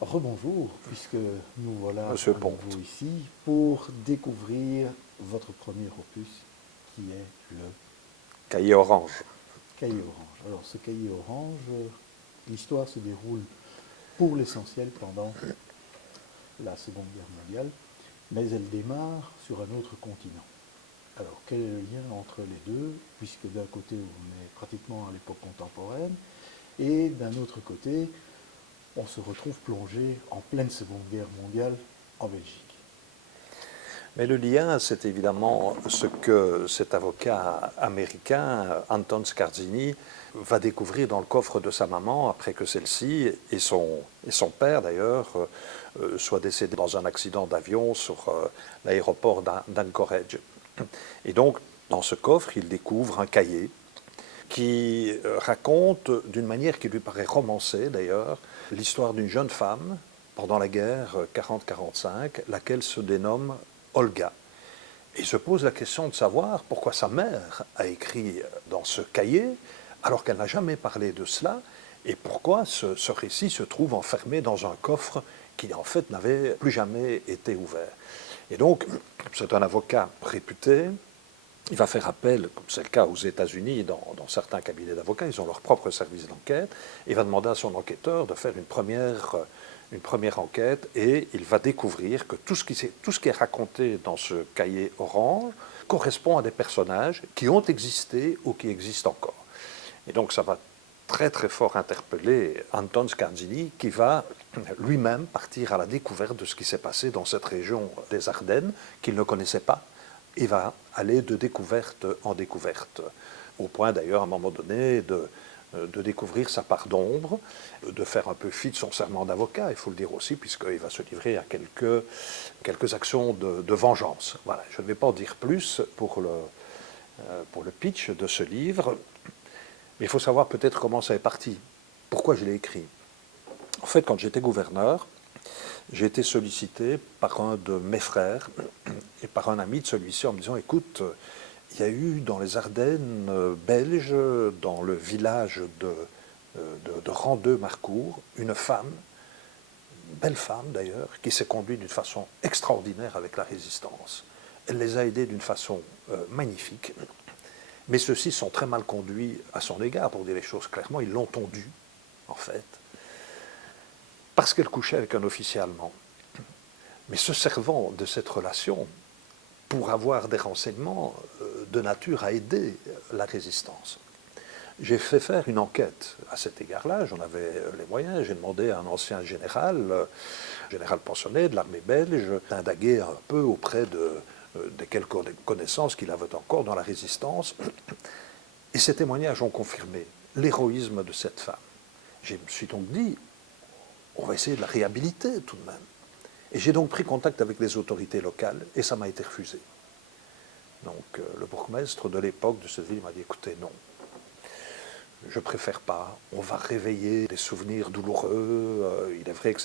Rebonjour, puisque nous voilà Monsieur avec Pont. vous ici pour découvrir votre premier opus qui est le Cahier orange. Cahier orange. Alors ce cahier orange, l'histoire se déroule pour l'essentiel pendant la Seconde Guerre mondiale, mais elle démarre sur un autre continent. Alors quel est le lien entre les deux, puisque d'un côté on est pratiquement à l'époque contemporaine, et d'un autre côté on se retrouve plongé en pleine Seconde Guerre mondiale en Belgique. Mais le lien, c'est évidemment ce que cet avocat américain, Anton Scarzini, va découvrir dans le coffre de sa maman après que celle-ci et son père d'ailleurs soient décédés dans un accident d'avion sur l'aéroport d'Anchorage. Et donc, dans ce coffre, il découvre un cahier qui raconte, d'une manière qui lui paraît romancée d'ailleurs, l'histoire d'une jeune femme pendant la guerre 40-45, laquelle se dénomme Olga. Et il se pose la question de savoir pourquoi sa mère a écrit dans ce cahier, alors qu'elle n'a jamais parlé de cela, et pourquoi ce récit se trouve enfermé dans un coffre qui en fait n'avait plus jamais été ouvert. Et donc, c'est un avocat réputé. Il va faire appel, comme c'est le cas aux États-Unis, dans certains cabinets d'avocats, ils ont leur propre service d'enquête, et il va demander à son enquêteur de faire une première enquête, et il va découvrir que tout ce qui est raconté dans ce cahier orange correspond à des personnages qui ont existé ou qui existent encore. Et donc ça va très très fort interpeller Anton Scarzini, qui va lui-même partir à la découverte de ce qui s'est passé dans cette région des Ardennes, qu'il ne connaissait pas, et va aller de découverte en découverte, au point d'ailleurs à un moment donné de découvrir sa part d'ombre, de faire un peu fi de son serment d'avocat, il faut le dire aussi, puisqu'il va se livrer à quelques actions de vengeance. Voilà, je ne vais pas en dire plus pour le pitch de ce livre, mais il faut savoir peut-être comment ça est parti, pourquoi je l'ai écrit. En fait, quand j'étais gouverneur, j'ai été sollicité par un de mes frères et par un ami de celui-ci en me disant « Écoute, il y a eu dans les Ardennes belges, dans le village de Randeux-Marcourt, une femme, une belle femme d'ailleurs, qui s'est conduite d'une façon extraordinaire avec la résistance. Elle les a aidés d'une façon magnifique, mais ceux-ci sont très mal conduits à son égard, pour dire les choses clairement, ils l'ont tondue, en fait, parce qu'elle couchait avec un officier allemand. Mais se servant de cette relation pour avoir des renseignements de nature à aider la résistance. J'ai fait faire une enquête à cet égard-là, j'en avais les moyens, j'ai demandé à un ancien général, général pensionné de l'armée belge, d'indaguer un peu auprès de quelques connaissances qu'il avait encore dans la résistance. Et ces témoignages ont confirmé l'héroïsme de cette femme. Je me suis donc dit, on va essayer de la réhabiliter tout de même. Et j'ai donc pris contact avec les autorités locales et ça m'a été refusé. Donc le bourgmestre de l'époque de cette ville m'a dit « Écoutez, non, je préfère pas, on va réveiller des souvenirs douloureux. Il est vrai que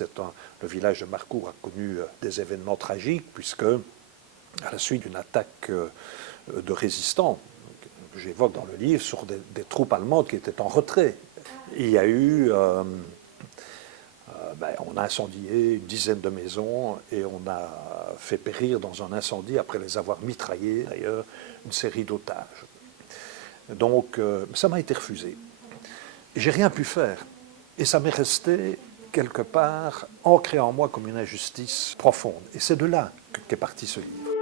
le village de Marcourt a connu des événements tragiques puisque, à la suite d'une attaque de résistants, que j'évoque dans le livre, sur des troupes allemandes qui étaient en retrait, il y a eu... on a incendié une dizaine de maisons et on a fait périr dans un incendie, après les avoir mitraillés d'ailleurs, une série d'otages. Donc ça m'a été refusé. J'ai rien pu faire et ça m'est resté quelque part ancré en moi comme une injustice profonde. Et c'est de là qu'est parti ce livre.